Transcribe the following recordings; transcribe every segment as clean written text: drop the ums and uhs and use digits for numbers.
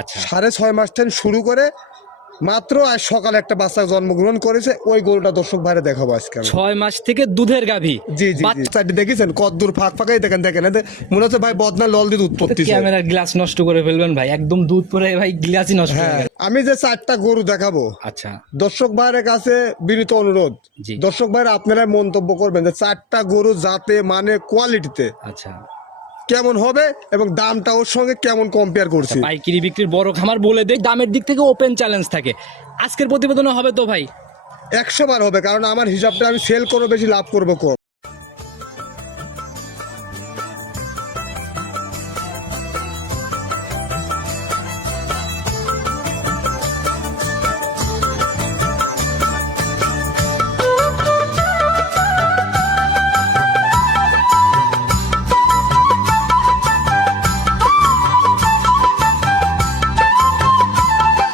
আচ্ছা 6.5 মাস থেকে শুরু করে মাত্র আজ সকালে একটা বাচ্চা জন্মগ্রহণ করেছে। ওই গরুটা দর্শক ভাইরে দেখাবো আজকে আমি। 6 মাস থেকে দুধের গাভী। জি জি জি, বাচ্চাটি দেখেছেন কত দূর ফাঁক ফাঁকাই দেখেন দেখেন এতে মনে হচ্ছে ভাই বদনা লল দিয়ে দুধ পড়তেছে। ক্যামেরার গ্লাস নষ্ট করে ফেলবেন ভাই, একদম দুধ পরে ভাই গ্লাসই নষ্ট হয়ে হ্যাঁ, গেল। আমি যে 4টা গরু দেখাবো আচ্ছা দর্শক ভাইয়ের কাছে বিনীত অনুরোধ, জি। দর্শক ভাইরা আপনারা মন্তব্য করবেন যে 4টা গরু জাতে মানে কোয়ালিটিতে আচ্ছা কেমন হবে এবং দামটা ওর সঙ্গে কেমন কম্পেয়ার করছি। পাইকারি বিক্রির বড় খামার বলে দেই, দামের দিক থেকে ওপেন চ্যালেঞ্জ থাকে। আজকের প্রতিবেদনে হবে তো ভাই 100 বার হবে, কারণ আমার হিসাবটা আমি সেল করবো বেশি, লাভ করবো কম।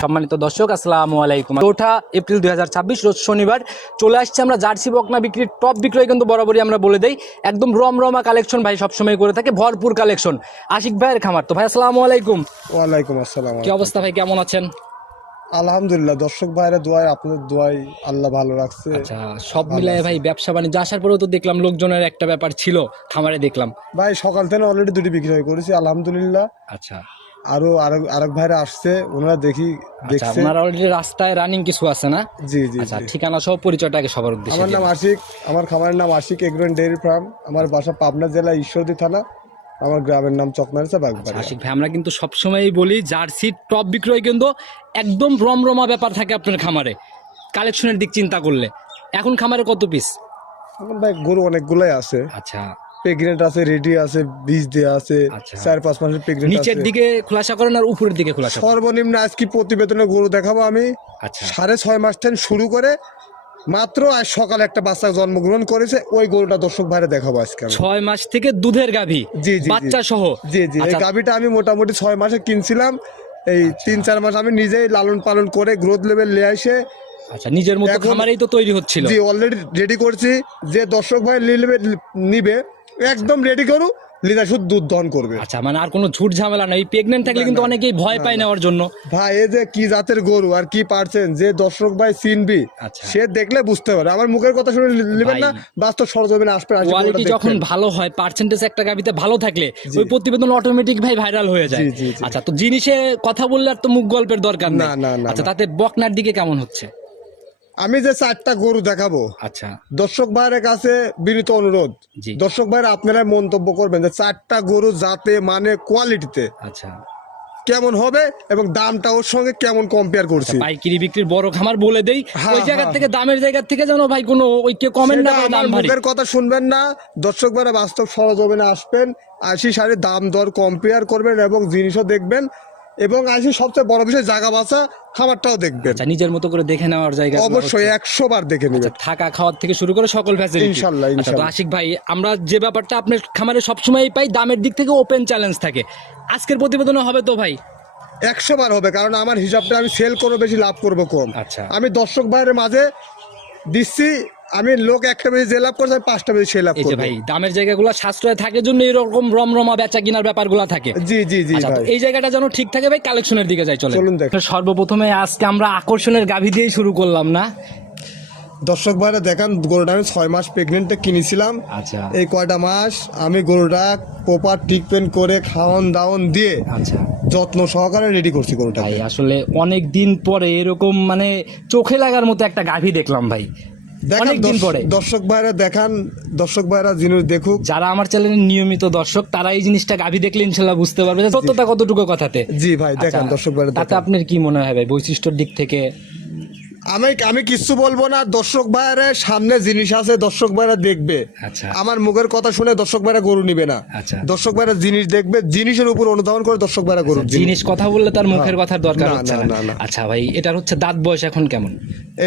সম্মানিত দর্শক আসসালামু আলাইকুম। 4 এপ্রিল 2026 রোজ শনিবার চলে আসছে আমরা জার্সি বকনা বিক্রির টপ বিক্রয় কিন্তু বরাবরই আমরা বলে দেই একদম রমরমা কালেকশন ভাই সবসময় করে থাকে, ভরপুর কালেকশন। আশিক ভাইয়ের খামার। তো ভাই আসসালামু আলাইকুম। ওয়ালাইকুম আসসালাম। কি অবস্থা ভাই, কেমন আছেন? আলহামদুলিল্লাহ, দর্শক ভাইরা দোয়ায় আপনাদের দোয়ায় আল্লাহ ভালো রাখছে। আচ্ছা সব মিলায় ভাই ব্যবসা বাণিজ্য আসার পরেও তো দেখলাম লোকজনের একটা ব্যাপার ছিল খামারে, দেখলাম ভাই সকাল থেকে অলরেডি 2টি বিক্রয় করেছি আলহামদুলিল্লাহ। আচ্ছা আরো আরেক ভাইরা আসছে, ওনারা আচ্ছা দেখছে। আপনারা অলরেডি রাস্তায় রানিং কিছু আছে না? জি জি আচ্ছা জি। ঠিকানা সহ পরিচয়টা আগে সবার উদ্দেশ্যে আমার নাম আশিক, আমার খামারের নাম Ashik agro and dairy farm. আমার বাসা পাবনা জেলা ঈশ্বরদী থানা, আমার গ্রামের নাম চকনারিচা বাগবাড়িয়া। আশিক ভাই আমরা কিন্তু সবসময়ই বলি জার্সির টপ বিক্রয় কিন্তু একদম রমরমা ব্যাপার থাকে আপনার খামারে কালেকশনের দিক চিন্তা করলে। এখন খামারে কত পিস? এখন ভাই গরু অনেকগুলাই আছে, আচ্ছা প্রেগনেন্ট আছে, রেডি আছে, বীজ দেওয়া আছে, আচ্ছা। 4-5 মাসের প্রেগনেন্ট আছে। নিচের দিকে খোলাসা করেন আর উপরের দিকে খোলাসা করেন? সর্বনিম্ন আজকে প্রতিবেদনে গরু দেখাবো আমি। আচ্ছা 6.5 মাস থেকে শুরু করে মাত্র আজ সকালে একটা বাচ্চা জন্মগ্রহণ করেছে। ওই গরুটা দর্শক ভাইরে দেখাবো আজকে আমি। 6 মাস থেকে দুধের গাভী, জি জি বাচ্চা সহ। জি জি। এই আচ্ছা গাভীটা আমি মোটামুটি 6 মাসে কিনছিলাম। এই 3-4 মাস আমি নিজেই লালন পালন করে গ্রোথ লেভেল নিয়ে আসে আচ্ছা নিজের মতো এখন- খামারেই তো তৈরি হচ্ছিল। জি অলরেডি রেডি করছি। যে দর্শক ভাই নিবে একদম রেডি করু, লিদা শুধু দুধ দহন করবে। আচ্ছা মানে আর কোনো ঝুট ঝামেলা নাই। প্রেগনেন্ট থাকলে কিন্তু অনেকেই ভয় পায় নেওয়ার জন্য। ভাই এই যে কি জাতের গরু আর কি পারছেন, যে দর্শক ভাই চিনবি আচ্ছা। সে দেখলে বুঝতে পারে। আমার মুখের কথা শুনে নেবেন না, বাস্তব সরজমিনে আসবেন। কোয়ালিটি যখন ভালো হয়, পার্সেন্টেজ একটা গাবিতে ভালো থাকলে জি। ওই প্রতিবেদন অটোমেটিক ভাই ভাইরাল হয়ে যায়। জি, জি, জি। আচ্ছা তো জিনিসে কথা বললে আর তো মুখ গল্পের দরকার নেই। না, না, না, আচ্ছা না। তাতে বকনার দিকে কেমন হচ্ছে? আমি যে 4টা গরু দেখাবো আচ্ছা দর্শক ভাইয়ের কাছে বিনীত অনুরোধ, জি। দর্শক ভাইরা আপনারা মন্তব্য করবেন যে 4টা গরু জাতে মানে কোয়ালিটিতে আচ্ছা কেমন হবে এবং দামটা ওর সঙ্গে কেমন কম্পেয়ার করছি। পাইকারি বিক্রির বড় খামার বলে দেই, হ্যাঁ, ওই জায়গা হ্যাঁ। থেকে দামের জায়গা থেকে যেন ভাই কোনো ওই কেউ কমেন্ট না সেটা করে আমার দাম ভারী। মুখের কথা শুনবেন না, দর্শক ভাইরা বাস্তব সরজমিনে আসবেন, 80 দাম দর কম্পেয়ার করবেন এবং জিনিসও দেখবেন এবং সবচেয়ে বড় বিষয় জায়গা বাঁচা খাবারটাও দেখবেন। আচ্ছা নিজের মতো করে দেখে নেওয়ার জায়গা অবশ্যই 100 বার দেখে আচ্ছা নেবেন থাকা খাওয়ার থেকে শুরু করে সকল ফ্যাসিলিটি ইনশাল্লাহ, আচ্ছা তো ইনশাল্লাহ। আশিক ভাই আমরা যে ব্যাপারটা আপনার খামারে সবসময় পাই, দামের দিক থেকে ওপেন চ্যালেঞ্জ থাকে। আজকের প্রতিবেদনে হবে তো ভাই 100 বার হবে, কারণ আমার হিসাবটা আমি সেল করবো বেশি, লাভ করবো কম। আচ্ছা। আমি দর্শক ভাইয়ের মাঝে দিচ্ছি, আমি লোক একটা বেশি যে লাভ করছে আমি 5টা বেশি সে লাভ এই যে করবো। ভাই দামের জায়গাগুলো সাশ্রয় থাকে জন্য এরকম রমরমা বেচা কিনার ব্যাপারগুলো থাকে। জি জি জি আচ্ছা, তো ভাই। এই জায়গাটা যেন ঠিক থাকে ভাই, কালেকশনের দিকে যাই চলুন দেখ। সর্বপ্রথমে আজকে আমরা আকর্ষণের গাভী দিয়েই শুরু করলাম না? দর্শক ভাইরা দেখান, গরুটা আমি 6 মাস প্রেগনেন্টে কিনেছিলাম। আচ্ছা এই কয়টা মাস আমি গরুটা প্রপার ট্রিটমেন্ট করে খাওয়ান দাওয়ান দিয়ে আচ্ছা যত্ন সহকারে রেডি করছি গরুটা। ভাই আসলে অনেক দিন পরে এরকম মানে চোখে লাগার মতো একটা গাভী দেখলাম ভাই, দেখান অনেক দিন পরে। দর্শক ভাইরা দেখান, দর্শক ভাইরা জিনিস দেখুক। যারা আমার চ্যানেলের নিয়মিত দর্শক তারা এই জিনিসটা গাভী দেখলে ইনশাল্লাহ বুঝতে পারবে যে সত্যতা কতটুকু কথাতে। জি ভাই দেখান, আচ্ছা, দর্শক ভাইরা তাতে দেখান। আপনার কি মনে হয় ভাই বৈশিষ্ট্যর দিক থেকে? আমি কিচ্ছু বলবো না, দর্শক ভাইয়ের সামনে জিনিস আছে, দর্শক ভাইরা দেখবে। আচ্ছা আমার মুখের কথা শুনে দর্শক ভাইরা গরু নিবে না। আচ্ছা। দর্শক ভাইরা জিনিস দেখবে, জিনিসের উপর অনুধাবন করে দর্শক ভাইরা গরু কিনবে। জিনিস কথা বললে তার মুখের কথার দরকার না, হচ্ছে না, না। না, না। আচ্ছা ভাই এটার হচ্ছে দাঁত বয়স এখন কেমন?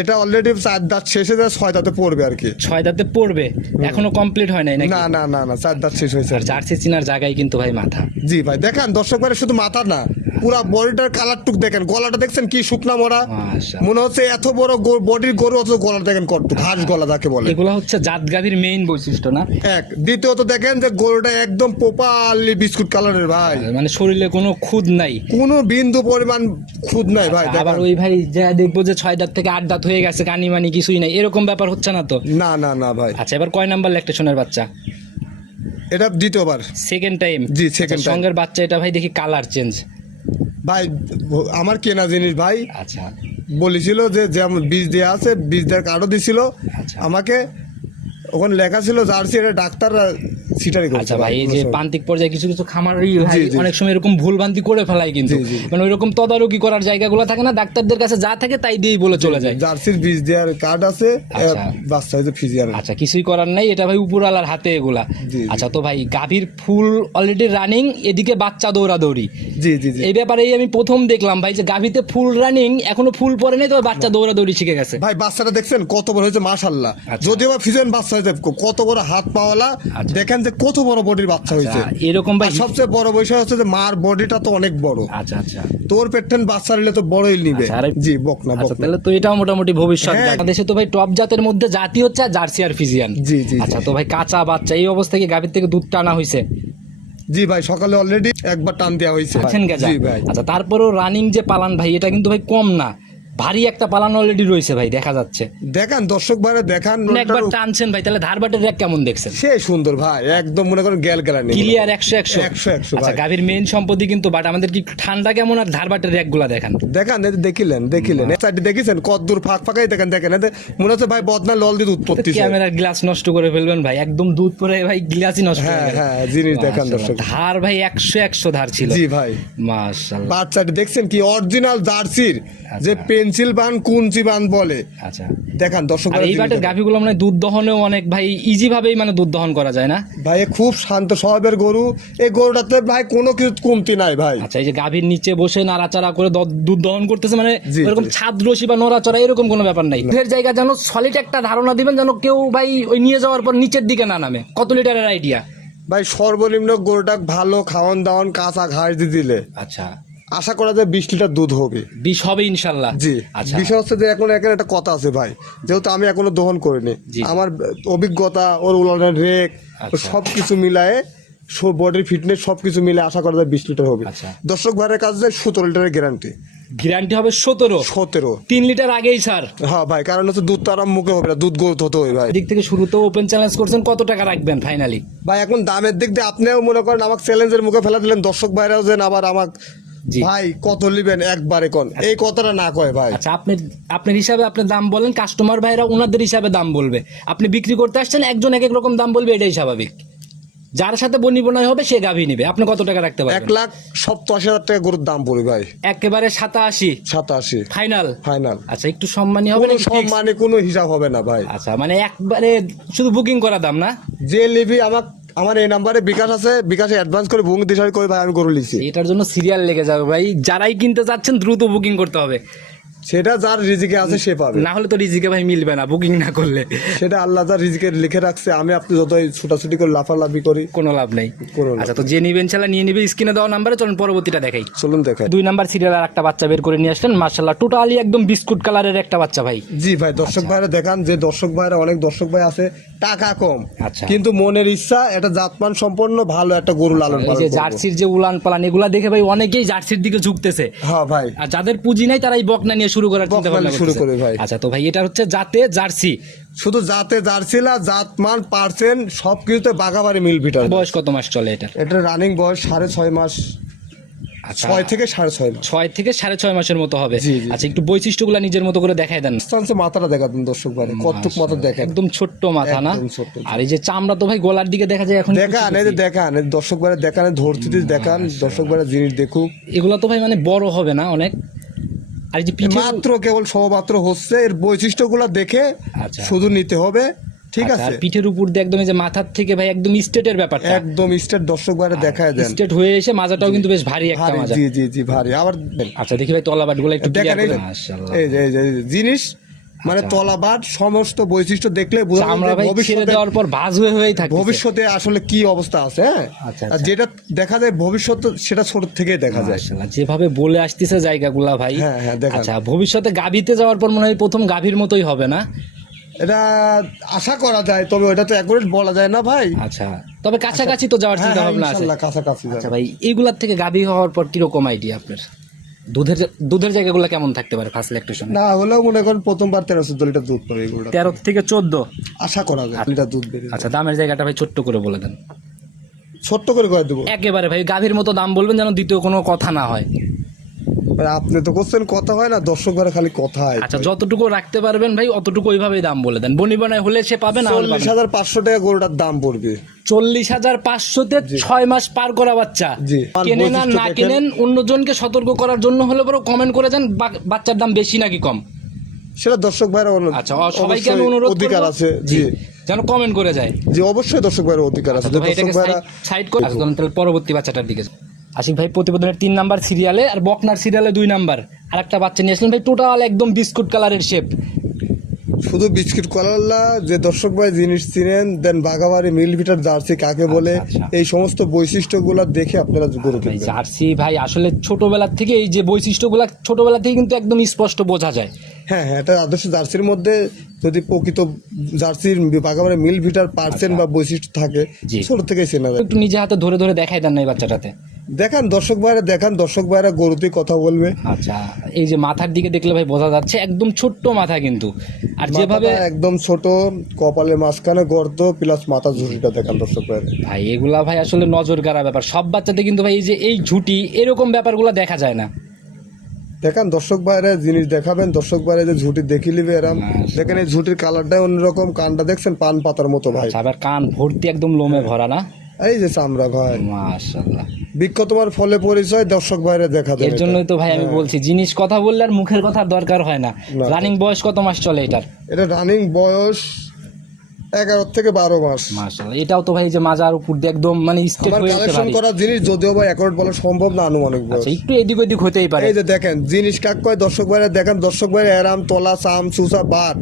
এটা অলরেডি 4 দাঁত শেষে যায়, 6 দাঁতে পড়বে আর কি। 6 দাঁতে পড়বে, এখনো কমপ্লিট হয় নাই নাকি? না না না না, 4 দাঁত শেষ হয়েছে আর আর কি। জার্সি চিনার জায়গায় কিন্তু ভাই মাথা। জি ভাই দেখান, দর্শক ভাইরা শুধু মাথা না, পুরা বডিটার কালার টুক দেখেন, গলাটা দেখছেন কি শুকনা মরা, মাশাআল্লাহ। মনে হচ্ছে এত বড় বডির গরু অথচ গলা দেখেন কত ঘাস গলা যাকে বলে। এগুলো হচ্ছে জাত গাভীর মেইন বৈশিষ্ট্য না? এক দ্বিতীয়ত দেখেন যে গরুটা একদম প্রপারলি বিস্কুট কালারের ভাই, মানে শরীরে কোনো খুদ নাই, কোনো বিন্দু পরিমাণ খুদ নাই ভাই। আবার দেখেন ওই ভাই যা দেখবো যে 6 দাঁত থেকে 8 দাঁত হয়ে গেছে, কানি মানি কিছুই নাই, এরকম ব্যাপার হচ্ছে না তো? না না না ভাই, আচ্ছা, এবার কয় নাম্বার ল্যাকটেশনের বাচ্চা? এটা দ্বিতীয়বার। Second time? জি, second time। সঙ্গের বাচ্চা এটা ভাই দেখি কালার চেঞ্জ। ভাই আমার কেনা জিনিস ভাই, আচ্ছা বলেছিল যে যেমন বীজ দেওয়া আছে, বীজ দেওয়ার কার্ডও দিছিল আচ্ছা আমাকে, ওখানে লেখা ছিল জার্সি, এটা ডাক্তাররা সিটারি করছে। আচ্ছা ভাই, এই যে প্রান্তিক পর্যায়ে কিছু কিছু খামারি ভাই জি, জি। অনেক সময় এরকম ভুল ভ্রান্তি করে ফেলায়, কিন্তু জি, জি। মানে ওইরকম তদারকি করার জায়গাগুলো থাকে না, ডাক্তারদের কাছে যা থাকে তাই দিয়েই বলে চলে যায়। জার্সির বীজ দেওয়ার কার্ড আছে, আচ্ছা। বাচ্চা হয়েছে ফিজিয়ার। আচ্ছা, কিছুই করার নাই, এটা ভাই উপরওয়ালার হাতে এগুলা। জি, জি। আচ্ছা, তো ভাই গাভীর ফুল অলরেডি রানিং, এদিকে বাচ্চা দৌড়াদৌড়ি, জি জি জি এই ব্যাপারেই আমি প্রথম দেখলাম ভাই যে গাভীতে ফুল রানিং, এখনো ফুল পরে নাই, তবে বাচ্চা দৌড়াদৌড়ি শিখে গেছে। ভাই বাচ্চাটা দেখছেন কত বড় হয়েছে মাশাআল্লাহ, আচ্ছা। যদিও বা ফিজিয়ান বাচ্চা হয়েছে, কত বড় হাত পাওয়ালা, আচ্ছা। দেখেন যে কত বড় বডির বাচ্চা হয়েছে। এরকম ভাই আর সবচেয়ে বড় বিষয় হচ্ছে যে মার বডিটা তো অনেক বড়, আচ্ছা আচ্ছা তোর পেটেন বাচ্চা নিলে তো বড়ই নিবে। আচ্ছা, আরে- জি বকনা আচ্ছা, বকনা। তাহলে তো এটাও মোটামুটি ভবিষ্যৎ। হ্যাঁ। বাংলাদেশে তো ভাই টপ জাতের মধ্যে জাতি হচ্ছে জার্সি আর ফিজিয়ান। জি, জি, জি। আচ্ছা, তো ভাই কাঁচা বাচ্চা এই অবস্থায় কি গাভীর থেকে দুধ টানা হয়েছে? জি ভাই, সকালে অলরেডি একবার টান দেওয়া হয়েছে। আছেন গেজা? জি ভাই। আচ্ছা, তারপরেও রানিং যে পালান ভাই, এটা কিন্তু ভাই কম না, ভারী একটা পালান অলরেডি রয়েছে ভাই, দেখা যাচ্ছে। দেখান দর্শক ভাইরা দেখান, আপনি একবার টানছেন ভাই, তাহলে ধারবাটের র্যাক কেমন দেখছেন? সে সুন্দর ভাই, একদম মনে করেন গ্যাল গেলা নেই, ক্লিয়ার 100-100। 100-100 আচ্ছা, ভাই। গাভীর মেইন সম্পত্তি কিন্তু, বাট আমাদের কি ঠান্ডা কেমন আর ধারবাটের র্যাক গুলা দেখান। দেখান এই যে দেখিলেন এই সাইডে দেখেছেন কত দূর ফাঁক ফাঁকাই দেখেন, দেখেন এতে মনে হচ্ছে ভাই বদনা লল দিয়ে উৎপত্তি। ক্যামেরার গ্লাস নষ্ট করে ফেলবেন ভাই, একদম দুধ পরে ভাই গ্লাসই নষ্ট হয়ে হ্যাঁ গেল। হ্যাঁ, জিনিস দেখান দর্শক। ধার ভাই 100-100 ধার ছিল। জি ভাই, মাশাআল্লাহ। বাচ্চাটি দেখছেন কি অরিজিনাল জার্সির যে পেন্সিল বান কুঞ্চি বান বলে, আচ্ছা, দেখান দর্শক আর ভাইরা এই জিনিস বাটের দেখান। গাভীগুলো মানে দুধ দহনেও অনেক ভাই ইজি ভাবেই মানে দুধ দহন করা যায় না? ভাই এ খুব শান্ত স্বভাবের গরু, এই গরুটাতে ভাই কোনো কিছু কমতি নাই ভাই। আচ্ছা, এই যে গাভীর নিচে বসে নাড়াচাড়া করে দুধ দহন করতেছে, মানে জি, এরকম জি। ছাদ রশি বা নড়াচড়া এরকম কোনো ব্যাপার নাই। দুধের জায়গা যেন সলিড একটা ধারণা দিবেন, যেন কেউ ভাই ওই নিয়ে যাওয়ার পর নিচের দিকে না নামে। কত লিটারের আইডিয়া? ভাই সর্বনিম্ন গরুটা ভালো খাওয়ান দাওয়ান কাঁচা ঘাস দিয়ে দিলে আচ্ছা, আশা করা যায় 20 লিটার দুধ হবে। 20 হবে ইনশাল্লাহ। জি, আচ্ছা, বিষয় হচ্ছে যে এখন এখানে একটা কথা আছে ভাই, যেহেতু আমি এখনো দহন করিনি, জি। আমার অভিজ্ঞতা, ওর উলানের রেক, আচ্ছা। সব কিছু মিলায়ে বডির ফিটনেস সব কিছু মিলে আশা করা যায় 20 লিটার হবে। আচ্ছা। দর্শক ভাইয়ের কাছে 17 লিটারের গ্যারান্টি। গ্যারান্টি হবে 17? 17। 3 লিটার আগেই স্যার। হ্যাঁ ভাই, কারণ হচ্ছে দুধ তো আর আমার মুখে হবে না, দুধ গরুতে হতে হবে ভাই। দিক থেকে শুরুতেও ওপেন চ্যালেঞ্জ করছেন, কত টাকা রাখবেন ফাইনালি? ভাই এখন দামের দিক দিয়ে আপনিও মনে করেন আমাকে চ্যালেঞ্জের মুখে ফেলা দিলেন, দর্শক ভাইরাও যেন আবার আমাকে জি। ভাই কত নিবেন একবারে কোন, এই কথাটা না কয় ভাই। আচ্ছা, আপনার হিসাবে আপনি দাম বলেন, কাস্টমার ভাইরা ওনাদের হিসাবে দাম বলবে। আপনি বিক্রি করতে আসছেন, একজন এক এক রকম দাম বলবে, এটাই স্বাভাবিক। যার সাথে বনিবনায় হবে সে গাভী নিবে। আপনি কত টাকা রাখতে পারবেন? 1,87,000 টাকা গরুর দাম পড়ে ভাই। একেবারে 87 87 ফাইনাল? ফাইনাল। আচ্ছা, একটু সম্মানী হবে কোনো নাকি fixed? সম্মানে কোনো হিসাব হবে না ভাই। আচ্ছা, মানে একবারে শুধু বুকিং করা দাম না? যে লিবি আমার এই নাম্বারে বিকাশ আছে, বিকাশে অ্যাডভান্স করে বুকিং দিশারি করে ভাই আমি গরু লিছি। এটার জন্য সিরিয়াল লেগে যাবে ভাই, যারাই কিনতে চাচ্ছেন দ্রুত বুকিং করতে হবে, সেটা যার রিজিকে আছে সে পাবে, না হলে তো রিজিকে ভাই মিলবে না বুকিং না করলে। সেটা আল্লাহ যার রিজিকে লিখে রাখছে। আমি আপনি যতই ছুটাছুটি করে লাফালাফি করি কোনো লাভ নেই। কোনো লাভ আচ্ছা, তো যে নিবেন চালা নিয়ে নিবে, স্ক্রিনে দেওয়া নাম্বারে চলুন পরবর্তীটা দেখাই। চলুন দেখাই। 2 নাম্বার সিরিয়াল আর একটা বাচ্চা বের করে নিয়ে আসলেন, মার্শাল্লাহ টোটালি একদম বিস্কুট কালারের একটা বাচ্চা ভাই। জি ভাই, দর্শক ভাইরা দেখান, যে দর্শক ভাইরা অনেক দর্শক ভাই আছে টাকা কম, আচ্ছা। কিন্তু মনের ইচ্ছা এটা জাতমান সম্পন্ন ভালো একটা গরু লালন এই পালন যে করবো। জার্সির যে উলান পালান এগুলা দেখে ভাই অনেকেই জার্সির দিকে ঝুঁকতেছে, হ্যাঁ ভাই, আর যাদের পুঁজি নাই তারা এই বকনা নিয়ে শুরু করার চিন্তা বকনা ভাবনা নিয়ে শুরু করতেছে। করে ভাই। আচ্ছা, তো ভাই এটা হচ্ছে জাতে জার্সি, শুধু জাতে জার্সিলা জাতমান পার্সেন্ট সবকিছুতে বাগাবাড়ি মিল ভিটার। বয়স কত মাস চলে এটা? এটা রানিং বয়স 6.5 মাস, আচ্ছা, 6 থেকে 6.5 মাস। 6 থেকে 6.5 মাসের মতো হবে। জি, জি। আচ্ছা, একটু বৈশিষ্ট্যগুলো নিজের মতো করে দেখাই দেন। চান্সে মাথাটা দেখাতেন দর্শক ভাই, কতটুক মাথা দেখেন, একদম ছোট্ট মাথা না? একদম ছোট্ট। আর এই যে চামড়া তো ভাই গলার দিকে দেখা যায় এখন, দেখান এই যে দেখান, এই দর্শক ভাইরা দেখান, ধরতে দেখান, দর্শক ভাইরা জিনিস দেখুক। এগুলো তো ভাই মানে বড় হবে না অনেক? আর এই যে পিঠে মাত্র কেবল সহমাত্র হচ্ছে, এর বৈশিষ্ট্যগুলো দেখে আচ্ছা। শুধু নিতে হবে, ঠিক আচ্ছা, আছে? আর পিঠের উপর দিয়ে একদম এই যে মাথার থেকে ভাই একদম স্টেটের ব্যাপারটা, একদম স্টেট দর্শক ভাইরা দেখায় দেন। স্টেট হয়ে এসে মাজাটাও কিন্তু বেশ ভারী একটা ভারী, মাজা। জি জি জি ভারী। আবার আচ্ছা, দেখি ভাই তলাবাট গুলো একটু দেখেন ক্লিয়ার এই যে, করে। মাশাআল্লাহ। এই যে জিনিস মানে তলাবাট সমস্ত বৈশিষ্ট্য দেখলে বোঝা যায় আমরা যে ভাই ছেড়ে ভবিষ্যতে দেওয়ার পর ভাঁজ হয়েই থাকে। ভবিষ্যতে আসলে কি অবস্থা আছে, হ্যাঁ। আচ্ছা, আর আচ্ছা। যেটা দেখা যায় ভবিষ্যৎ, সেটা ছোট থেকেই দেখা যায়। মাশাআল্লাহ, যেভাবে বলে আসতেছে জায়গাগুলা ভাই। হ্যাঁ, হ্যাঁ, দেখান। আচ্ছা, ভবিষ্যতে গাভীতে যাওয়ার পর মনে হয় প্রথম গাভীর মতোই হবে না? এটা আশা করা যায়, তবে ওটা তো অ্যাকুরেট বলা যায় না ভাই। আচ্ছা, তবে কাছাকাছি তো যাওয়ার হ্যাঁ, চিন্তা হ্যাঁ, ভাবনা আছে। ইনশাআল্লাহ কাছাকাছি আচ্ছা যাবে। ভাই, এইগুলার থেকে গাভী হওয়ার পর কিরকম আইডিয়া আপনার? দুধের জায়গাগুলো কেমন থাকতে পারে ফার্স্ট ল্যাকটেশন? না হলেও মনে করেন প্রথমবার 13-14 লিটার দুধ পাবে এগুলো, 13 থেকে 14। আশা করা যায় লিটার দুধ বেরিয়ে। আচ্ছা, দামের জায়গাটা ভাই ছোট্ট করে বলে দেন। ছোট্ট করে করে দেবো। একেবারে ভাই গাভীর মতো দাম বলবেন, যেন দ্বিতীয় কোনো কথা না হয়। আপনি তো করছেন কথা হয় না, দর্শক বারে খালি কথা হয়। আচ্ছা, যতটুকু রাখতে পারবেন ভাই অতটুকু ওইভাবেই দাম বলে দেন। বনিবনায় হলে সে পাবে না, 40,500 টাকা গরুটার দাম পড়বে। 40,500-তে 6 মাস পার করা বাচ্চা। জি। কেনেন আর না বৈশিষ্ট্য কেনেন, অন্যজনকে সতর্ক করার জন্য হলে বড় কমেন্ট করে যান বাচ্চার দাম বেশি নাকি কম। সেটা দর্শক ভাইরা আচ্ছা, সবাইকে আমি অনুরোধ অধিকার করবো আছে, জি, জি, যেন কমেন্ট করে যায়। জি, অবশ্যই দর্শক ভাইরা অধিকার আছে। তো ভাই দর্শক এটাকে ভাইরা সাইড করে আসুন, তাহলে পরবর্তী বাচ্চাটার দিকে যাই। আশিক ভাই প্রতিবেদনের 3 নাম্বার সিরিয়ালে আর বকনার সিরিয়ালে 2 নাম্বার আর একটা বাচ্চা নিয়ে আসলেন ভাই, টোটাল একদম বিস্কুট কালারের শেপ। শুধু বিস্কিট কলাল্লা যে দর্শক ভাই জিনিস চিনেন, দেন বাঘাবাড়ি মিল ভিটার জার্সি কাকে বলে, আচ্ছা। এই সমস্ত বৈশিষ্ট্যগুলো দেখে আপনারা গরু ভাই কিনবেন। জার্সি ভাই আসলে ছোটবেলা থেকে এই যে বৈশিষ্ট্যগুলো ছোটবেলা থেকে কিন্তু একদম স্পষ্ট বোঝা যায়। হ্যাঁ, হ্যাঁ, এটা আদর্শ জার্সির মধ্যে যদি প্রকৃত জার্সির বাঘাবাড়ি মিল ভিটার পার্সেন্ট বা বৈশিষ্ট্য থাকে, জি। ছোট থেকে চেনা যায়। একটু নিজে হাতে ধরে ধরে দেখাই দেন না এই বাচ্চাটাতে। দেখান দর্শক ভাইরা, দেখান দর্শক ভাইরা গরুতে কথা বলবে। আচ্ছা, এই যে মাথার দিকে দেখলে ভাই বোঝা যাচ্ছে একদম ছোট্ট মাথা কিন্তু, আর যেভাবে মাথাটা একদম ছোট, কপালের মাঝখানে গর্ত প্লাস মাথা ঝুঁটিটা দেখান দর্শক ভাইরা। ভাই এগুলা ভাই আসলে নজর কাড়া ব্যাপার। সব বাচ্চাতে কিন্তু ভাই এই যে এই ঝুঁটি এরকম ব্যাপারগুলো দেখা যায় না। দেখান দর্শক ভাইরা জিনিস দেখাবেন, দর্শক ভাইরা যে ঝুঁটি দেখে নিবে এরম। দেখেন এই ঝুঁটির কালারটাই অন্যরকম, কানটা দেখছেন পান পাতার মতো ভাই। আচ্ছা, আবার কান ভর্তি একদম লোমে ভরা না? এই যে চামড়া ভাই, মাশাআল্লাহ। বৃক্ষ তোমার ফলে পরিচয় দর্শক ভাইরা দেখা এর দেবে। জন্যই তো ভাই আমি বলছি, জিনিস কথা বললে আর মুখের কথার দরকার হয় না। রানিং বয়স কত মাস চলে এটার? এটা রানিং বয়স 11 থেকে 12 মাস। মাশাআল্লাহ, এটাও তো ভাই যে মাজার উপর দিয়ে একদম মানে স্ট্রেট আমার হয়ে এসে কালেকশন ভারী। করা জিনিস যদিও ভাই অ্যাকর্ড বলা সম্ভব না, আনুমানিক বয়স। আচ্ছা, একটু এদিক ওদিক হতেই পারে। এই যে দেখেন জিনিস কাক কয় দর্শক ভাইরা দেখেন, দর্শক ভাইরা এরাম তলা চাম সুসা বাট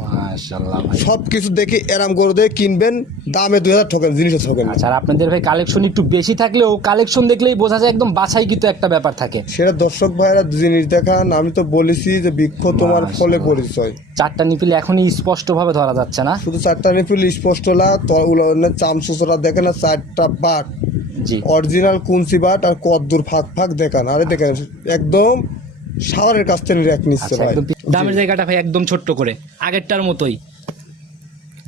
মাশাআল্লাহ ভাই। সব কিছু দেখে এরাম গরু দিয়ে কিনবেন, দামে 2000 ঠকেন, জিনিসও ঠকেন না। আচ্ছা, আর আপনাদের ভাই কালেকশন একটু বেশি থাকলেও কালেকশন দেখলেই বোঝা যায় একদম বাছাই কিন্তু একটা ব্যাপার থাকে। সেটা দর্শক ভাইরা জিনিস দেখান। আমি তো বলেছি যে বৃক্ষ তোমার ফলে পরিচয়। 4টা নিপিল এখনই স্পষ্ট ভাবে ধরা যাচ্ছে না? শুধু 4টা নিপিল স্পষ্ট না, চাম সুসরা দেখেন, আর 4টা বাট জি। অরিজিনাল কুঞ্চি বাট, আর কদ্দুর ফাঁক ফাঁক দেখান। আরে দেখেন একদম সাওয়ারের কাছ থেকে র্যাক নিচ্ছে আচ্ছা, ভাই। একদম দামের জায়গাটা ভাই একদম ছোট্ট করে আগেরটার মতোই,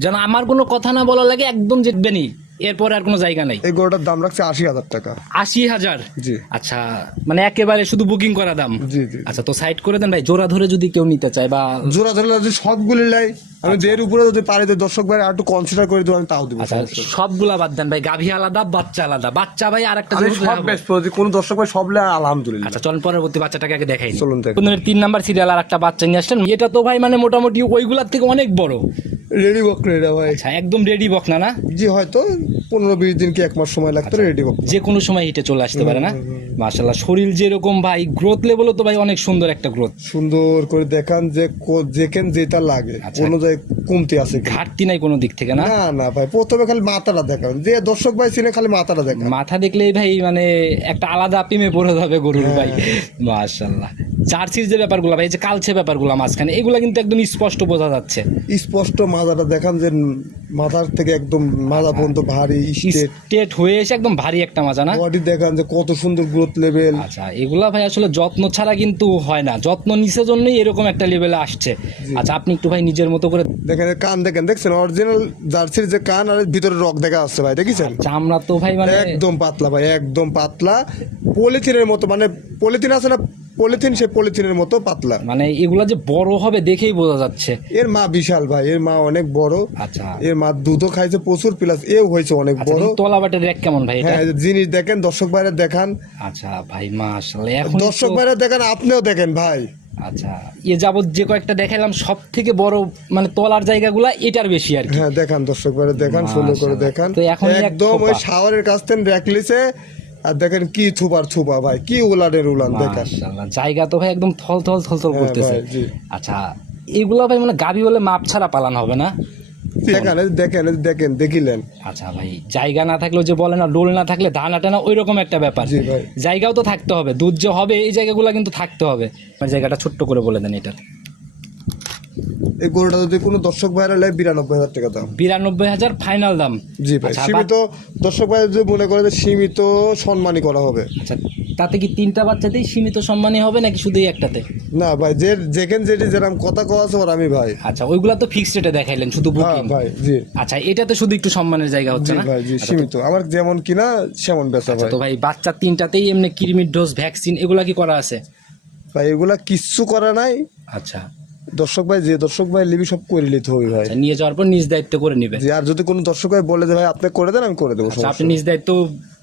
যেন আমার কোনো কথা না বলা লাগে, একদম জিতবেনি, এরপর আর কোনো জায়গা নাই। এই গরুটার দাম রাখছে 80,000 টাকা। 80,000? জি। আচ্ছা, মানে একেবারে শুধু বুকিং করা দাম? জি, জি। আচ্ছা, তো সাইড করে দেন ভাই, জোড়া ধরে যদি কেউ নিতে চায় বা জোড়া ধরলে যদি সবগুলি লাই, আমি আচ্ছা। এর উপরে যদি পারি তো দর্শক ভাই আর একটু কনসিডার করে দেবো, আমি তাও দেবো। আচ্ছা, সবগুলা বাদ দেন ভাই, গাভী আলাদা বাচ্চা আলাদা, বাচ্চা ভাই আর একটা আমি সব বেস্ট যদি কোনো দর্শক ভাই সব লাই আলহামদুলিল্লাহ। আচ্ছা, চলুন পরবর্তী বাচ্চাটাকে আগে দেখাই। চলুন দেখ। 3 নাম্বার সিরিয়াল আর একটা বাচ্চা নিয়ে আসলেন, এটা তো ভাই মানে মোটামুটি ওইগুলার থেকে অনেক বড়। রেডি বকরে এটা ভাই। আচ্ছা, একদম রেডি বকনা না? জি, হয়তো 15-20 দিন কি 1 মাস সময় লাগতো রেডি বকরে। যে কোনো সময় হিটে চলে আসতে পারে না? মাশাআল্লাহ, শরীর যেরকম ভাই, গ্রোথ লেভেলও তো ভাই অনেক সুন্দর একটা গ্রোথ। সুন্দর করে দেখান যে যেখান যেটা লাগে আচ্ছা। কোনো জায়গায় কমতি আছে কি? ঘাটতি নাই কোনো দিক থেকে না? না না ভাই, প্রথমে খালি মাথাটা দেখান, যে দর্শক ভাই চিনে খালি মাথাটা দেখান। মাথা দেখলেই ভাই মানে একটা আলাদা প্রেমে পড়ে যাবে গরুর ভাই। মাশাআল্লাহ, জার্সির যে ব্যাপারগুলো ভাই, এই যে কালচে ব্যাপারগুলো মাঝখানে, এগুলা কিন্তু একদম স্পষ্ট বোঝা যাচ্ছে। স্পষ্ট মাথাটা দেখান, যে মাথার থেকে একদম মাথা পর্যন্ত ভারী স্টেট স্টেট হয়ে এসে একদম ভারী একটা মাজা না? বডি দেখান যে কত সুন্দর গ্রোথ লেভেল। আচ্ছা, এগুলা ভাই আসলে যত্ন ছাড়া কিন্তু হয় না, যত্ন নিচে জন্যই এরকম একটা লেভেলে আসছে। আচ্ছা, আপনি একটু ভাই নিজের মতো করে দেখেন এর কান দেখেন, দেখছেন অরিজিনাল জার্সির যে কান, আর ভিতরে রক দেখা আসছে ভাই, দেখেছেন? চামড়া তো ভাই মানে একদম পাতলা ভাই, একদম পাতলা, পলিথিনের মতো, মানে পলিথিন আছে না, পলিথিন, সে পলিথিনের মতো পাতলা। মানে এগুলা যে বড় হবে দেখেই বোঝা যাচ্ছে। এর মা বিশাল ভাই, এর মা অনেক বড়। আচ্ছা, এর মা দুধও খাইছে প্রচুর, প্লাস এও হয়েছে অনেক বড়। তলা বাটের র্যাক কেমন ভাই এটা? হ্যাঁ, জিনিস দেখেন দর্শক ভাইরা দেখান। আচ্ছা ভাই, মাশাআল্লাহ, এখন দর্শক ভাইরা দেখেন, আপনিও দেখেন ভাই। আচ্ছা, এ যাবত যে কয়েকটা দেখাইলাম সব থেকে বড় মানে তলার জায়গাগুলা এটার বেশি আর কি। হ্যাঁ দেখান দর্শক ভাইরা দেখান, সুন্দর করে মাশাআল্লাহ। দেখান। তো এখনই এক একদম ওই থোপা। শাওয়ারের কাছ থেকে রাখলিছে, আর দেখেন কি থুপার থুপা ভাই, কি উলানের উলান দেখান। মাশাআল্লাহ, জায়গা তো ভাই একদম থল থল থল থল হ্যাঁ করতেছে। ভাই, জি। আচ্ছা, এইগুলা ভাই মানে গাভী বলে মাপ ছাড়া পালানো হবে না? দেখেন দেখেন দেখেন দেখিলেন। আচ্ছা ভাই, জায়গা না থাকলেও যে বলে না ডোল না থাকলে ধান আটে না, ওই রকম একটা ব্যাপার। জি ভাই। জায়গাও তো থাকতে হবে, দুধ যে হবে এই জায়গাগুলো কিন্তু থাকতে হবে। জায়গাটা ছোট্ট করে বলে দেন এটা। এই গরুটা যদি কোনো দর্শক ভাইরা নেয় 92,000 টাকা দাম। 92,000 ফাইনাল দাম? জি ভাই, আচ্ছা, সীমিত দর্শক ভাই যদি মনে করে যে সীমিত সম্মানই করা হবে। আচ্ছা, তাতে কি 3টা বাচ্চাতেই সীমিত সম্মানী হবে নাকি শুধু এই একটাতে? না ভাই, যে যেখানে যেটি যেরকম কথা কওয়া আছে ওর আমি ভাই। আচ্ছা, ওইগুলা তো ফিক্সড রেটে দেখাইলেন শুধু হ্যাঁ বুকিং। ভাই জি। আচ্ছা, এটাতে শুধু একটু সম্মানের জায়গা হচ্ছে জি না? ভাই জি, আচ্ছা, সীমিত আমার যেমন কিনা সেমন বেচা আচ্ছা, ভাই। তো ভাই বাচ্চা 3টাতেই এমনি কৃমির ডোজ ভ্যাকসিন এগুলা কি করা আছে? ভাই এগুলা কিচ্ছু করা নাই। আচ্ছা দর্শক ভাই যে দর্শক ভাই লিবি সব করে নিতে হবে ভাই। আচ্ছা, নিয়ে যাওয়ার পর নিজ দায়িত্ব করে নিবে। যে আর যদি কোনো দর্শক ভাই বলে যে ভাই আপনি করে দেন, আমি করে দেবো। আচ্ছা, আপনি নিজ দায়িত্ব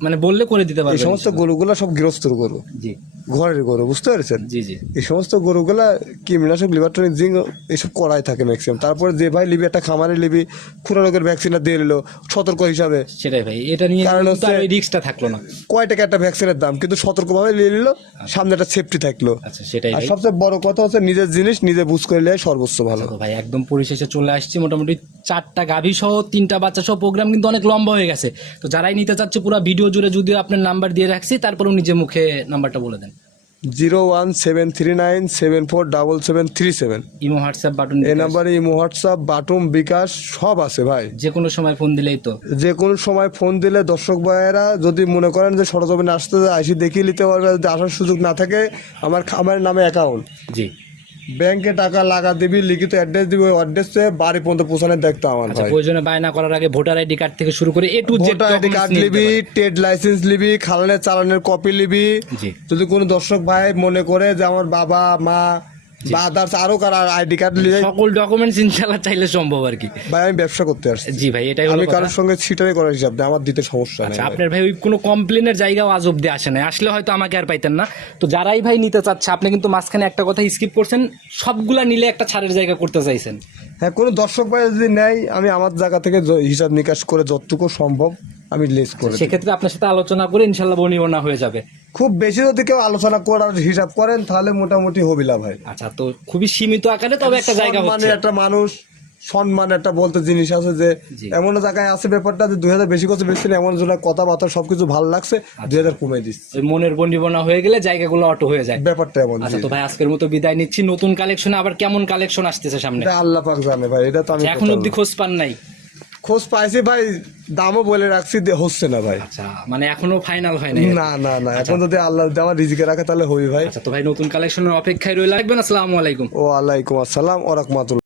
মানে বললে করে দিতে এই পারবেন? সমস্ত গরুগুলা সব গৃহস্থর গরু, জি ঘরের গরু, বুঝতে পেরেছেন? জি জি। এই সমস্ত গরুগুলা কীটনাশক লিভারটনিক জিঙ্ক এসব করাই থাকে ম্যাক্সিমাম। তারপরে যে ভাই লিবি একটা খামারে লিবি খুরা রোগের ভ্যাকসিনটা দিয়ে নিল সতর্ক হিসাবে, সেটাই ভাই, এটা নিয়ে কারণ কিন্তু হচ্ছে- আর ওই রিস্কটা থাকলো না। কয় টাকা একটা ভ্যাকসিনের দাম, কিন্তু সতর্কভাবে নিয়ে নিল, সামনে একটা সেফটি থাকলো। আচ্ছা সেটাই আর ভাই। সবচেয়ে বড় কথা হচ্ছে নিজের জিনিস নিজে বুঝ করে নেয় সর্বোচ্চ ভালো। তো ভাই একদম পরিশেষে চলে আসছি, মোটামুটি 4টা গাভী সহ 3টা বাচ্চা সহ প্রোগ্রাম কিন্তু অনেক লম্বা হয়ে গেছে। তো যারাই নিতে চাচ্ছে পুরো ভিডিও জুড়ে যদিও আপনার নাম্বার দিয়ে রাখছি, তারপরেও নিজে মুখে নাম্বারটা বলে দেন। 01739747737। ইমো হোয়াটসঅ্যাপ বাটন এই নাম্বারে ইমো, হোয়াটসঅ্যাপ, বাটন, বিকাশ সব আছে ভাই। যে কোনো সময় ফোন দিলেই তো। যে কোনো সময় ফোন দিলে দর্শক ভাইয়েরা যদি মনে করেন যে সরজমিনে আসতে আসি দেখিয়ে নিতে পারবে। যদি আসার সুযোগ না থাকে, আমার খামারের নামে অ্যাকাউন্ট, জি। ব্যাংকে টাকা লাগা দিবি, লিখিত অ্যাড্রেস দিবি, ওই অ্যাড্রেসে বাড়ি পর্যন্ত পৌঁছানোর দেখতো আমার আচ্ছা, ভাই। প্রয়োজনে বায়না করার আগে ভোটার আইডি কার্ড থেকে শুরু করে A to Z voter ID card লিবি, ট্রেড লাইসেন্স লিবি, খালানের চালানের কপি লিবি। জি। যদি কোনো দর্শক ভাই মনে করে যে আমার বাবা মা বা আদার্স আরো কার আইডি কার্ড লিয়ে, সকল ডকুমেন্টস ইনশাআল্লাহ চাইলে সম্ভব আর কি। ভাই আমি ব্যবসা করতে আসছি। জি ভাই, এটাই হলো আমি কথা। কারোর সঙ্গে ছিটারি করার হিসাব নেই, আমার দিতে সমস্যা নেই আচ্ছা, ভাই। আপনার ভাই ওই কোনো কমপ্লেনের জায়গাও আজ অব্দি আসে না, আসলে হয়তো আমাকে আর পাইতেন না। তো যারাই ভাই নিতে চাচ্ছে, আপনি কিন্তু মাঝখানে একটা কথা স্কিপ করছেন, সবগুলা নিলে একটা ছাড়ের জায়গা করতে চাইছেন। হ্যাঁ, কোনো দর্শক ভাই যদি নেয়, আমি আমার জায়গা থেকে হিসাব নিকাশ করে যতটুকু সম্ভব আমি লেস করে দিই। সেক্ষেত্রে আপনার সাথে আলোচনা করে ইনশাল্লাহ বনিবনা হয়ে যাবে। খুব বেশি যদি কেউ আলোচনা করার হিসাব করেন তাহলে মোটামুটি হবিলা ভাই। আচ্ছা, তো খুবই সীমিত আকারে তবে একটা জায়গা সম্মানে হচ্ছে। একটা মানুষ সম্মান একটা বলতে জিনিস আছে যে জি। এমন জায়গায় আছে ব্যাপারটা যে 2000 বেশি করছে বেশি না, এমন জন্য কথাবার্তা সবকিছু ভালো লাগছে, 2000 কমে দিচ্ছে, ওই মনের বনিবনা হয়ে গেলে জায়গাগুলো অটো হয়ে যায়। ব্যাপারটা এমন। আচ্ছা, তো ভাই আজকের মতো বিদায় নিচ্ছি। নতুন কালেকশনে আবার কেমন কালেকশন আসতেছে সামনে? এটা আল্লাহ পাক জানে ভাই, এটা তো আমি এখন অব্দি খোঁজ পান নাই? খোঁজ পাইছি ভাই, দামও বলে রাখছি, হচ্ছে না ভাই। আচ্ছা, মানে এখনো ফাইনাল হয় নাই? না না না, এখন যদি আল্লাহ আমার রিজিকে রাখে তাহলে হবি ভাই। আচ্ছা, তো ভাই নতুন কালেকশনের অপেক্ষায় রইলাম। আসসালামু আলাইকুম। ও আলাইকুম আসসালাম ওয়া রাহমাতুল্লাহ।